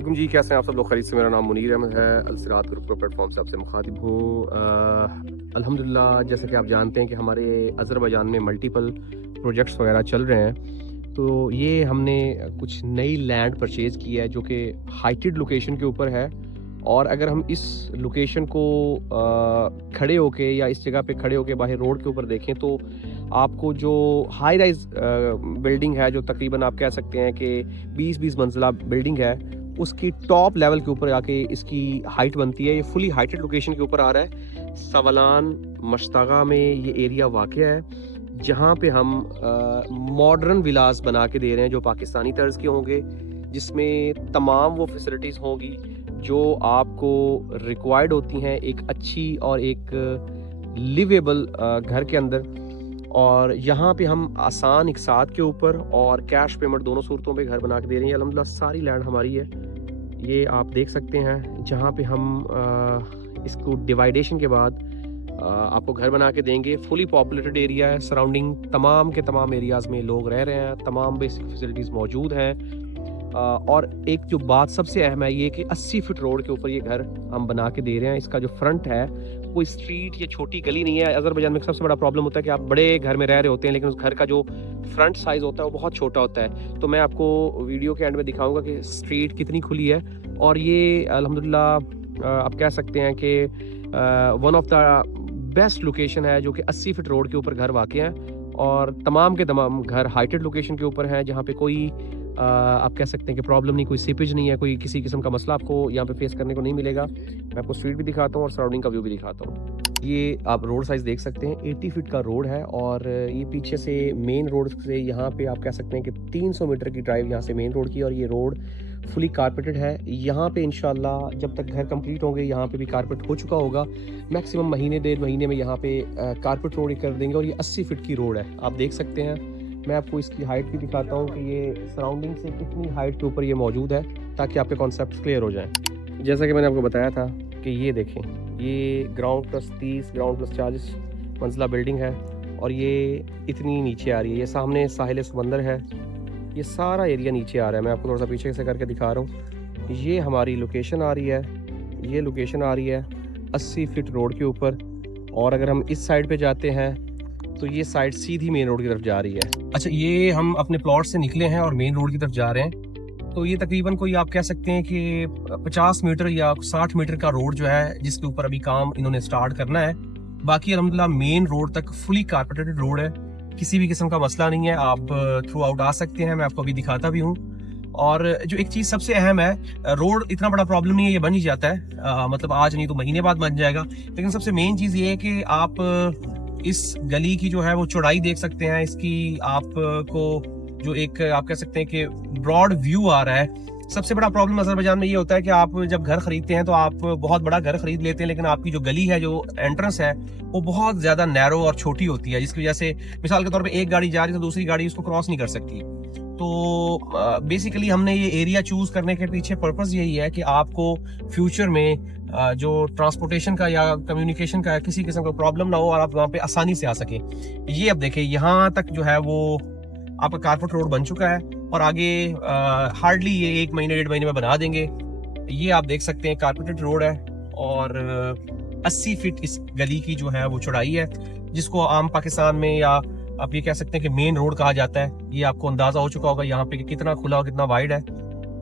जी, कैसे हैं आप सब लोग? खैरियत से? मेरा नाम मुनीर अहमद है। अलसिरात ग्रुप प्लेटफॉर्म से आपसे मुखातिब हूँ। अल्हम्दुलिल्लाह, जैसे कि आप जानते हैं कि हमारे अज़रबैजान में मल्टीपल प्रोजेक्ट्स वगैरह चल रहे हैं। तो ये हमने कुछ नई लैंड परचेज़ की है जो कि हाइटेड लोकेशन के ऊपर है। और अगर हम इस लोकेशन को खड़े होके या इस जगह पे खड़े होके बाहर रोड के ऊपर देखें तो आपको जो हाई राइज़ बिल्डिंग है, जो तकरीबन आप कह सकते हैं कि 20-20 मंजिला बिल्डिंग है, उसकी टॉप लेवल के ऊपर आके इसकी हाइट बनती है। ये फुली हाइटेड लोकेशन के ऊपर आ रहा है। सवालान मश्तगा में ये एरिया वाक़या है, जहाँ पे हम मॉडर्न विलास बना के दे रहे हैं जो पाकिस्तानी तर्ज के होंगे, जिसमें तमाम वो फैसिलिटीज़ होंगी जो आपको रिक्वायर्ड होती हैं एक अच्छी और एक लिवेबल घर के अंदर। और यहाँ पे हम आसान एक साथ के ऊपर और कैश पेमेंट दोनों सूरतों पे घर बना के दे रहे हैं। अल्हम्दुलिल्लाह सारी लैंड हमारी है। ये आप देख सकते हैं, जहाँ पे हम इसको डिवाइडेशन के बाद आपको घर बना के देंगे। फुली पॉपुलेटेड एरिया है, सराउंडिंग तमाम के तमाम एरियाज़ में लोग रह रहे हैं, तमाम बेसिक फैसिलिटीज़ मौजूद हैं। और एक जो बात सबसे अहम है ये कि 80 फीट रोड के ऊपर ये घर हम बना के दे रहे हैं। इसका जो फ्रंट है कोई स्ट्रीट या छोटी गली नहीं है। अज़रबैजान में सबसे बड़ा प्रॉब्लम होता है कि आप बड़े घर में रह रहे होते हैं लेकिन उस घर का जो फ्रंट साइज़ होता है वो बहुत छोटा होता है। तो मैं आपको वीडियो के एंड में दिखाऊंगा कि स्ट्रीट कितनी खुली है। और ये अल्हम्दुलिल्लाह आप कह सकते हैं कि one of the best location है, जो कि 80 फीट रोड के ऊपर घर वाक़या हैं। और तमाम के तमाम घर हाइटेड लोकेशन के ऊपर हैं, जहाँ पे कोई आप कह सकते हैं कि प्रॉब्लम नहीं, कोई सीपेज नहीं है, कोई किसी किस्म का मसला आपको यहाँ पे फेस करने को नहीं मिलेगा। मैं आपको स्ट्रीट भी दिखाता हूँ और सराउंडिंग का व्यू भी दिखाता हूँ। ये आप रोड साइज़ देख सकते हैं, 80 फीट का रोड है। और ये पीछे से मेन रोड से यहाँ पे आप कह सकते हैं कि 300 मीटर की ड्राइव यहाँ से मेन रोड की। और ये रोड फुली कारपेटेड है। यहाँ पे इंशाल्लाह जब तक घर कंप्लीट होंगे यहाँ पे भी कारपेट हो चुका होगा। मैक्सिमम महीने 1.5 महीने में यहाँ पे कारपेट रोड कर देंगे। और ये 80 फीट की रोड है, आप देख सकते हैं। मैं आपको इसकी हाइट भी दिखाता हूँ कि ये सराउंडिंग से कितनी हाइट के ऊपर ये मौजूद है, ताकि आपके कॉन्सेप्ट क्लियर हो जाएं। जैसा कि मैंने आपको बताया था कि ये देखें, ये ग्राउंड प्लस 30 ग्राउंड प्लस 40 मंजिला बिल्डिंग है। और ये इतनी नीचे आ रही है। ये सामने साहिल समंदर है, ये सारा एरिया नीचे आ रहा है। मैं आपको थोड़ा सा पीछे से करके दिखा रहा हूँ। ये हमारी लोकेशन आ रही है, ये लोकेशन आ रही है 80 फीट रोड के ऊपर। और अगर हम इस साइड पे जाते हैं तो ये साइड सीधी मेन रोड की तरफ जा रही है। अच्छा, ये हम अपने प्लॉट से निकले हैं और मेन रोड की तरफ जा रहे हैं। तो ये तकरीबन कोई आप कह सकते हैं कि 50 मीटर या 60 मीटर का रोड जो है, जिसके ऊपर अभी काम इन्होंने स्टार्ट करना है। बाकी अल्हम्दुलिल्लाह मेन रोड तक फुली कारपेटेड रोड है, किसी भी किस्म का मसला नहीं है। आप थ्रू आउट आ सकते हैं, मैं आपको अभी दिखाता भी हूँ। और जो एक चीज़ सबसे अहम है, रोड इतना बड़ा प्रॉब्लम नहीं है, ये बन ही जाता है। मतलब आज नहीं तो महीने बाद बन जाएगा। लेकिन सबसे मेन चीज़ ये है कि आप इस गली की जो है वो चौड़ाई देख सकते हैं। इसकी आपको जो एक आप कह सकते हैं कि ब्रॉड व्यू आ रहा है। सबसे बड़ा प्रॉब्लम अज़रबैजान में ये होता है कि आप जब घर खरीदते हैं तो आप बहुत बड़ा घर खरीद लेते हैं, लेकिन आपकी जो गली है, जो एंट्रेंस है, वो बहुत ज़्यादा नैरो और छोटी होती है, जिसकी वजह से मिसाल के तौर पे एक गाड़ी जा रही है तो दूसरी गाड़ी उसको क्रॉस नहीं कर सकती। तो बेसिकली हमने ये एरिया चूज़ करने के पीछे पर्पज़ यही है कि आपको फ्यूचर में जो ट्रांसपोर्टेशन का या कम्युनिकेशन का किसी किस्म का प्रॉब्लम ना हो और आप वहाँ पे आसानी से आ सके। ये अब देखें, यहाँ तक जो है वो आपका कारपेट रोड बन चुका है। और आगे हार्डली ये 1 महीने 1.5 महीने में बना देंगे। ये आप देख सकते हैं कारपेटेड रोड है। और 80 फीट इस गली की जो है वो चौड़ाई है, जिसको आम पाकिस्तान में या आप ये कह सकते हैं कि मेन रोड कहा जाता है। ये आपको अंदाजा हो चुका होगा यहाँ पे कि कितना खुला और कितना वाइड है।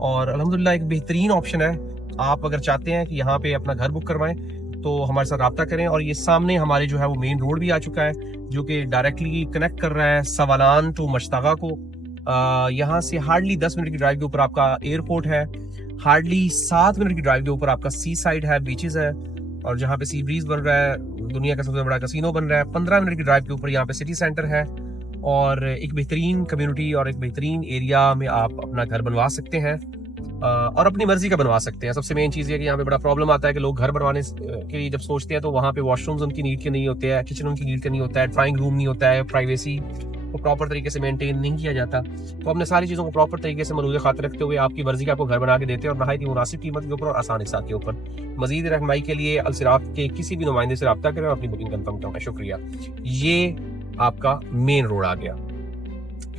और अल्हम्दुलिल्लाह एक बेहतरीन ऑप्शन है। आप अगर चाहते हैं कि यहाँ पे अपना घर बुक करवाएं तो हमारे साथ रब्ता करें। और ये सामने हमारे जो है वो मेन रोड भी आ चुका है, जो कि डायरेक्टली कनेक्ट कर रहा है सवालान टू मश्तगा को। यहाँ से हार्डली 10 मिनट की ड्राइव के ऊपर आपका एयरपोर्ट है, हार्डली 7 मिनट की ड्राइव के ऊपर आपका सी साइड है, बीचेस है। और जहाँ पे सी ब्रीज बन रहा है, दुनिया का सबसे बड़ा कसिनो बन रहा है। 15 मिनट की ड्राइव के ऊपर यहाँ पे सिटी सेंटर है। और एक बेहतरीन कम्युनिटी और एक बेहतरीन एरिया में आप अपना घर बनवा सकते हैं और अपनी मर्जी का बनवा सकते हैं। सबसे मेन चीज़ है कि यहाँ पे बड़ा प्रॉब्लम आता है कि लोग घर बनवाने के लिए जब सोचते हैं तो वहाँ पे वॉशरूम्स उनकी नीड के नहीं होते हैं, किचन उनकी नीड के नहीं होता है, ड्राइंग रूम नहीं होता है, प्राइवेसी को प्रॉपर तरीके से मेंटेन नहीं किया जाता। तो हमने सारी चीज़ों को प्रॉपर तरीके से मरूज खातिर रखते हुए आपकी मर्जी का आपको घर बना के देते हैं, और नहायत ही मुनासिब कीमत के ऊपर और आसान हिसाब के ऊपर। मजीद रहनुमाई के लिए अलसिरात के किसी भी नुमाइंदे से रब्ता करें और अपनी बुकिंग कंफर्म करें। शुक्रिया। ये आपका मेन रोड आ गया,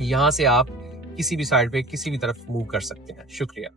यहाँ से आप किसी भी साइड पे किसी भी तरफ मूव कर सकते हैं। शुक्रिया।